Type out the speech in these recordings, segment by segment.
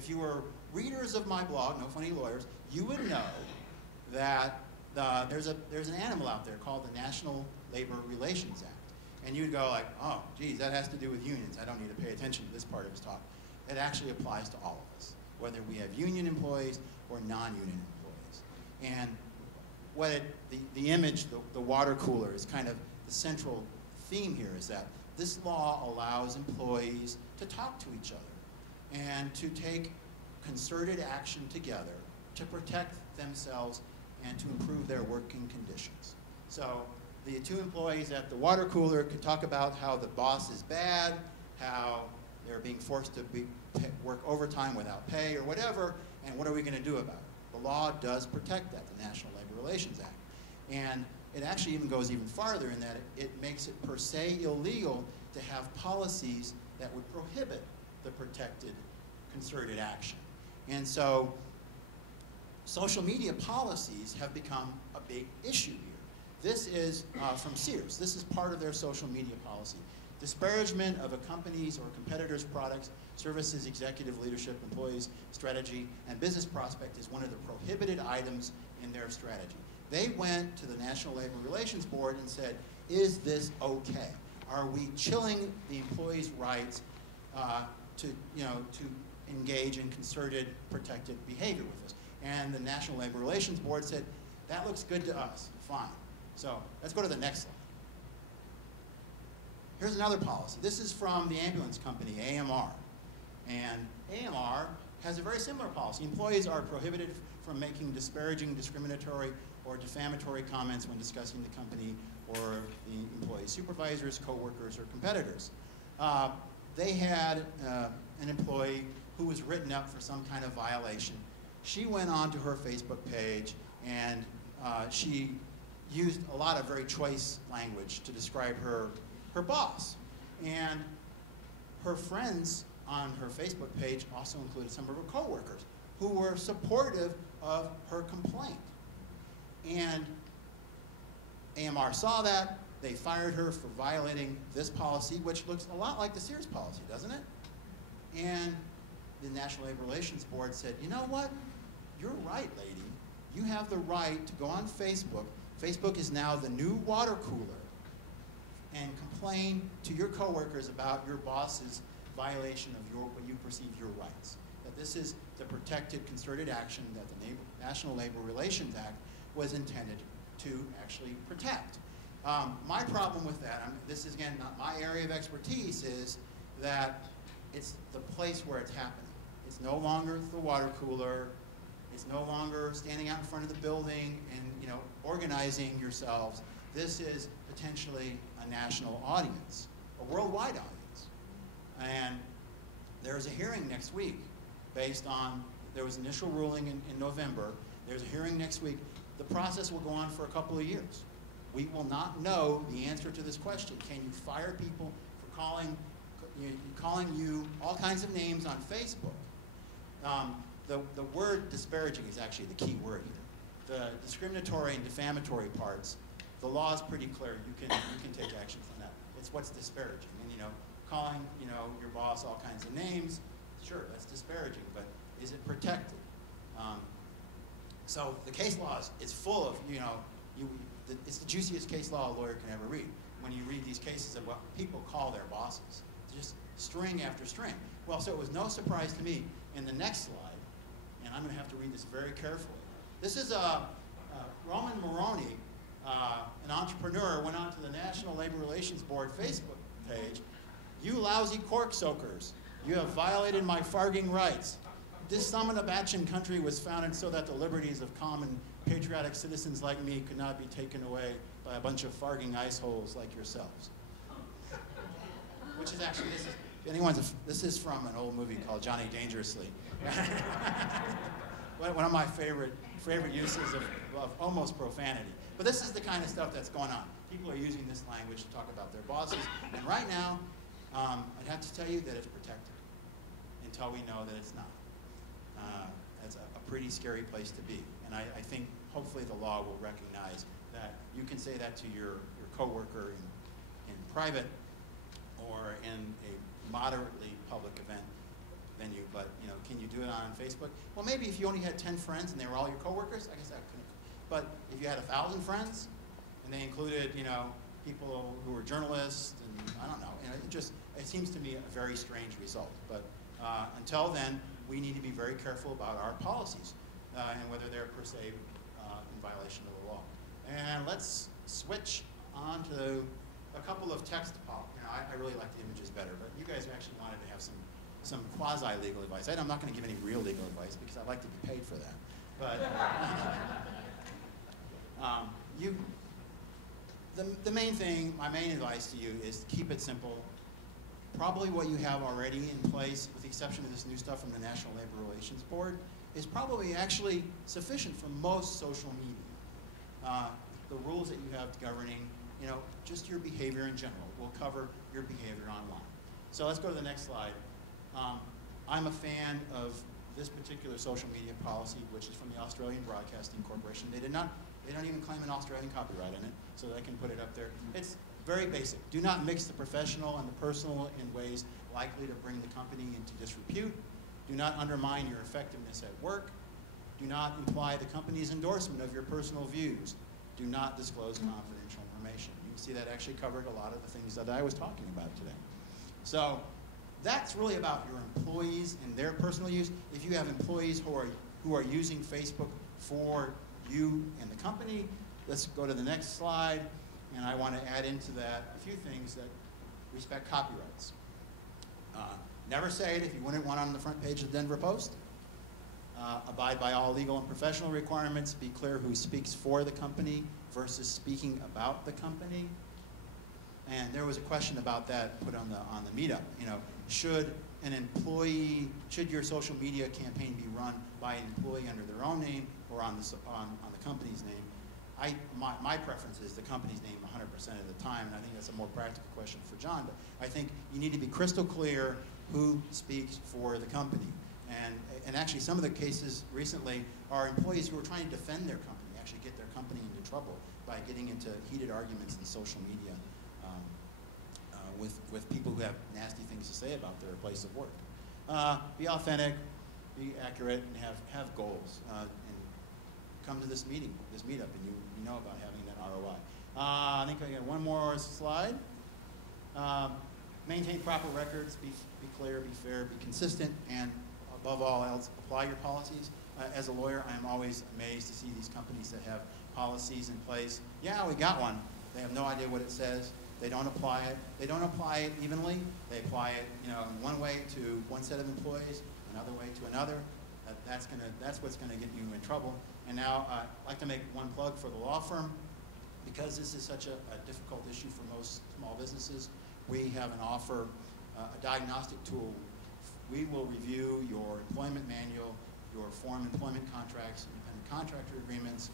if you were readers of my blog, No Funny Lawyers, you would know that there's an animal out there called the National Labor Relations Act. And you'd go like, oh, geez, that has to do with unions. I don't need to pay attention to this part of his talk. It actually applies to all of us, whether we have union employees or non-union employees. And what the image, the water cooler, is kind of the central theme here, is that this law allows employees to talk to each other and to take concerted action together to protect themselves and to improve their working conditions. So the two employees at the water cooler could talk about how the boss is bad, how they're being forced to work overtime without pay or whatever, and what are we going to do about it? The law does protect that, the National Labor Relations Act. And it actually even goes even farther in that it makes it per se illegal to have policies that would prohibit the protected concerted action. And so social media policies have become a big issue here. This is from Sears. This is part of their social media policy. Disparagement of a company's or competitor's products, services, executive leadership, employees, strategy, and business prospect is one of the prohibited items in their strategy. They went to the National Labor Relations Board and said, is this okay? Are we chilling the employees' rights to engage in concerted, protected behavior with us? And the National Labor Relations Board said, that looks good to us, fine. So let's go to the next slide. Here's another policy. This is from the ambulance company, AMR. And AMR has a very similar policy. Employees are prohibited from making disparaging, discriminatory, or defamatory comments when discussing the company or the employee's supervisors, coworkers, or competitors. They had an employee who was written up for some kind of violation. She went on to her Facebook page and she used a lot of very choice language to describe her boss. And her friends on her Facebook page also included some of her coworkers who were supportive of her complaint. And AMR saw that. They fired her for violating this policy, which looks a lot like the Sears policy, doesn't it? And the National Labor Relations Board said, you know what? You're right, lady. You have the right to go on Facebook. Facebook is now the new water cooler, and complain to your coworkers about your boss's violation of what you perceive your rights. That this is the protected concerted action that the National Labor Relations Act was intended to actually protect. My problem with that, this is again not my area of expertise, is that it's the place where it's happening. It's no longer the water cooler. It's no longer standing out in front of the building and organizing yourselves. This is potentially a national audience, a worldwide audience. And there's a hearing next week based on, there was initial ruling in November. There's a hearing next week. The process will go on for a couple of years. We will not know the answer to this question. Can you fire people for calling you all kinds of names on Facebook? The word disparaging is actually the key word here. The discriminatory and defamatory parts, the law is pretty clear. You can take action from that. It's what's disparaging. And calling your boss all kinds of names, sure, that's disparaging, but is it protected? So the case law is full of it's the juiciest case law a lawyer can ever read. When you read these cases of what people call their bosses, just string after string. Well, so it was no surprise to me in the next slide, and I'm going to have to read this very carefully. This is Roman Moroni, an entrepreneur, went on to the National Labor Relations Board Facebook page. You lousy cork soakers, you have violated my farging rights. This Samanabachan country was founded so that the liberties of common patriotic citizens like me could not be taken away by a bunch of farging iceholes like yourselves. Which is actually, this is from an old movie called Johnny Dangerously. One of my favorite uses of almost profanity. But this is the kind of stuff that's going on. People are using this language to talk about their bosses. And right now, I'd have to tell you that it's protected until we know that it's not. That's a pretty scary place to be. And I think hopefully the law will recognize that you can say that to your coworker in private or in a moderately public event. venue, but can you do it on Facebook? Well, maybe if you only had 10 friends and they were all your coworkers, I guess that couldn't. But if you had 1,000 friends and they included, people who were journalists and I don't know, it seems to me a very strange result. But until then, we need to be very careful about our policies and whether they're per se in violation of the law. And let's switch on to a couple of text policies. I really like the images better, but you guys actually wanted to have some quasi-legal advice. I'm not going to give any real legal advice because I'd like to be paid for that. But the main thing, my main advice to you is keep it simple. Probably what you have already in place, with the exception of this new stuff from the National Labor Relations Board, is probably actually sufficient for most social media. The rules that you have governing, just your behavior in general will cover your behavior online. So let's go to the next slide. I'm a fan of this particular social media policy, which is from the Australian Broadcasting Corporation. They don't even claim an Australian copyright in it, so I can put it up there. It's very basic. Do not mix the professional and the personal in ways likely to bring the company into disrepute. Do not undermine your effectiveness at work. Do not imply the company's endorsement of your personal views. Do not disclose confidential information. You can see that actually covered a lot of the things that I was talking about today. So that's really about your employees and their personal use. If you have employees who are using Facebook for you and the company, let's go to the next slide. And I want to add into that a few things that respect copyrights. Never say it if you wouldn't want it on the front page of the Denver Post. Abide by all legal and professional requirements. Be clear who speaks for the company versus speaking about the company. And there was a question about that put on the meetup. Should your social media campaign be run by an employee under their own name or on the company's name? My preference is the company's name 100% of the time, and I think that's a more practical question for John. But I think you need to be crystal clear who speaks for the company. And actually, some of the cases recently are employees who are trying to defend their company, actually get their company into trouble by getting into heated arguments in social media with people who have nasty things to say about their place of work. Be authentic, be accurate, and have goals. And come to this meetup, and you know about having that ROI. I think I got one more slide. Maintain proper records, be clear, be fair, be consistent, and above all else, apply your policies. As a lawyer, I'm always amazed to see these companies that have policies in place. Yeah, we got one. They have no idea what it says. They don't apply it. They don't apply it evenly. They apply it, in one way to one set of employees, another way to another. That's what's gonna get you in trouble. And now I'd like to make one plug for the law firm. Because this is such a difficult issue for most small businesses, we have an offer, a diagnostic tool. We will review your employment manual, your form employment contracts, independent contractor agreements,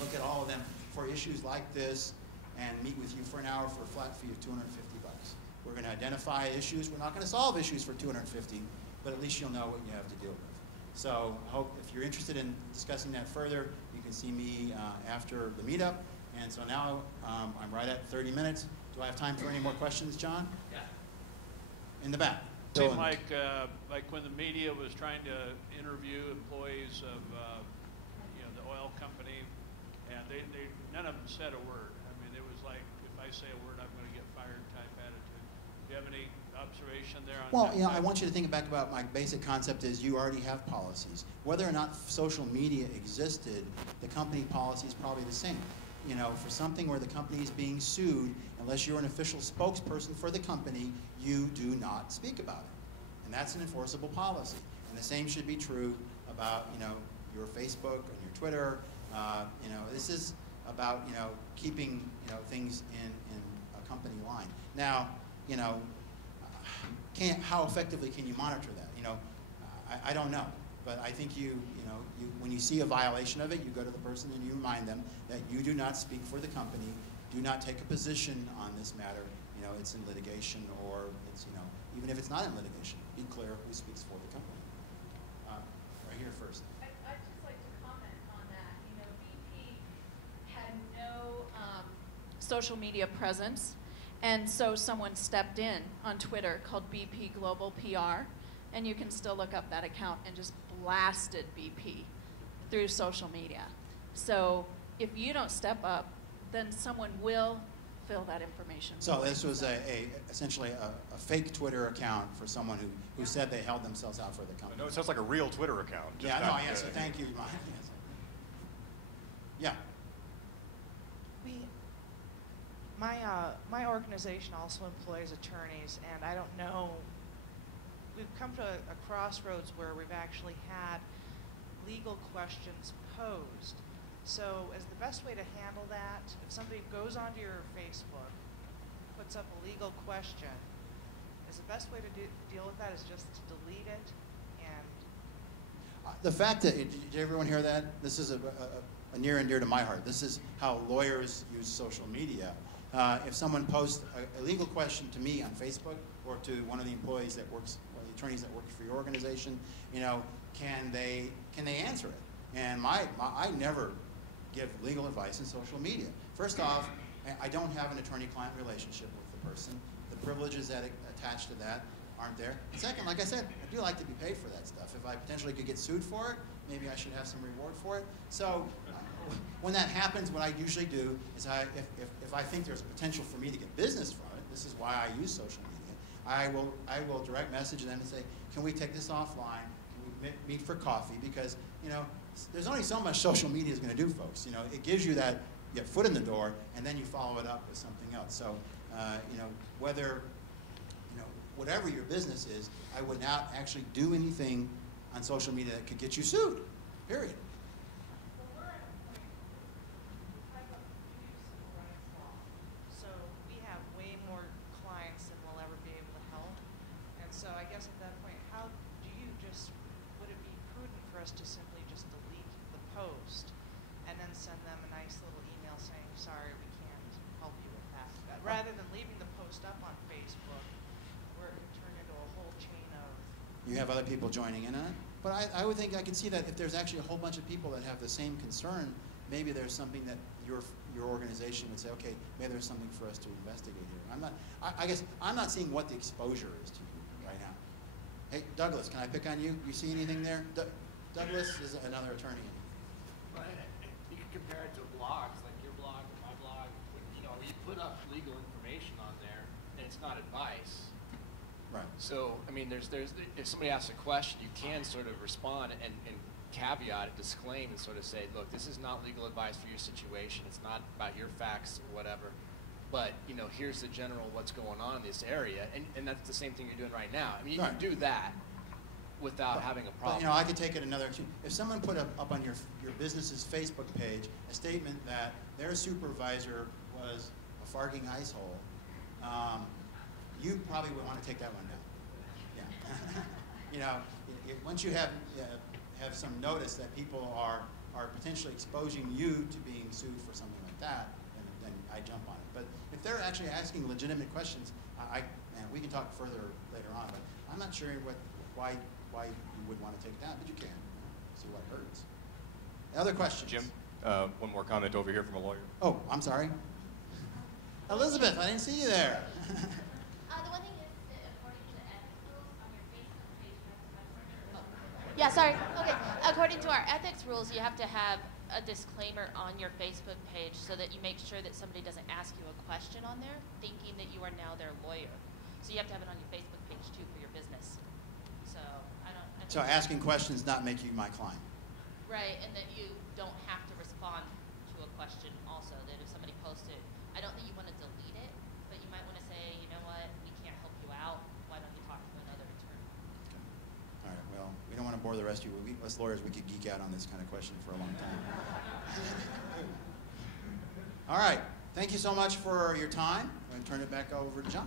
look at all of them for issues like this, and meet with you for an hour for a flat fee of $250. We're going to identify issues. We're not going to solve issues for $250, but at least you'll know what you have to deal with. So I hope if you're interested in discussing that further, you can see me after the meetup. And so now I'm right at 30 minutes. Do I have time for any more questions, John? Yeah. In the back. It seemed like when the media was trying to interview employees of the oil company, and none of them said a word. I mean, it was like, if I say a word, I'm going to get fired type attitude. Do you have any observation there on that? Well, I want you to think back about my basic concept is you already have policies. Whether or not social media existed, the company policy is probably the same. For something where the company is being sued, unless you're an official spokesperson for the company, you do not speak about it. And that's an enforceable policy. And the same should be true about, your Facebook and your Twitter. This is about, keeping, things in a company line. Now, how effectively can you monitor that? I don't know. But I think when you see a violation of it, you go to the person and you remind them that you do not speak for the company, do not take a position on this matter. It's in litigation, or it's, even if it's not in litigation, be clear who speaks for the company. Right here first. I'd just like to comment on that. BP had no social media presence, and so someone stepped in on Twitter called BP Global PR. and you can still look up that account and just blasted BP through social media. So if you don't step up, then someone will fill that information. So this was essentially a fake Twitter account for someone who said they held themselves out for the company. No, it sounds like a real Twitter account. Yeah, no, yes, so thank you. Yeah. My organization also employs attorneys, and I don't know, we've come to a crossroads where we've actually had legal questions posed. So is the best way to handle that, if somebody goes onto your Facebook, puts up a legal question, is the best way to deal with that is just to delete it? And The fact that, did everyone hear that? This is a near and dear to my heart. This is how lawyers use social media. If someone posts a legal question to me on Facebook or to one of the employees that works, or the attorneys that work for your organization, you know, can they answer it? And I never give legal advice in social media. First off, I don't have an attorney-client relationship with the person. The privileges that attach to that aren't there. And second, like I said, I do like to be paid for that stuff. If I potentially could get sued for it, maybe I should have some reward for it. So when that happens, what I usually do is if I think there's potential for me to get business from it, this is why I use social media, I will direct message them and say, can we take this offline? Can we meet for coffee? Because, you know, there's only so much social media is going to do, folks. You know, it gives you that, you get foot in the door, and then you follow it up with something else. So, you know, whatever your business is, I would not actually do anything on social media that could get you sued, period. so we have way more clients than we'll ever be able to help. And so I guess at that point, how do you would it be prudent for us to simply just delete the post and then send them a nice little email saying, sorry, we can't help you with that? Rather than leaving the post up on Facebook, where it could turn into a whole chain of... You have other people joining in on it. But I would think I could see that if there's actually a whole bunch of people that have the same concern, maybe there's something that your organization would say, okay, maybe there's something for us to investigate here. I guess I'm not seeing what the exposure is to you right now. Hey, Douglas, can I pick on you? You see anything there? Douglas is another attorney. Right. You can compare it to blogs, like your blog or my blog. You know, you put up legal information on there, and it's not advice. Right. So, I mean, if somebody asks a question, you can sort of respond and caveat it, disclaim, and sort of say, look, this is not legal advice for your situation. It's not about your facts or whatever. But, you know, here's the general what's going on in this area. And that's the same thing you're doing right now. I mean, you can do that without having a problem. But, you know, I could take it another extreme. If someone put up on your business's Facebook page a statement that their supervisor was a farting ice hole, you probably would want to take that one down. Yeah. You know, once you have some notice that people are potentially exposing you to being sued for something like that, then I jump on it. But if they're actually asking legitimate questions, and we can talk further later on. But I'm not sure why you would want to take it down, but you can. See what hurts. Other questions? Jim, one more comment over here from a lawyer. Oh, I'm sorry. Elizabeth, I didn't see you there. The one thing is that according to the ethics rules on your Facebook page, you have to have Yeah, sorry. Okay. According to our ethics rules, you have to have a disclaimer on your Facebook page so that you make sure that somebody doesn't ask you a question on there thinking that you are now their lawyer. So you have to have it on your Facebook page too for your business. So I think So asking questions not make you my client. right, and that you don't have to respond to a question also, that if somebody posts it, I don't think you want to delete it, but you might want to say, you know what, we can't help you out, why don't you talk to another attorney? All right, well, we don't want to bore the rest of you. Us lawyers, we could geek out on this kind of question for a long time. All right, thank you so much for your time. I'm going to turn it back over to John.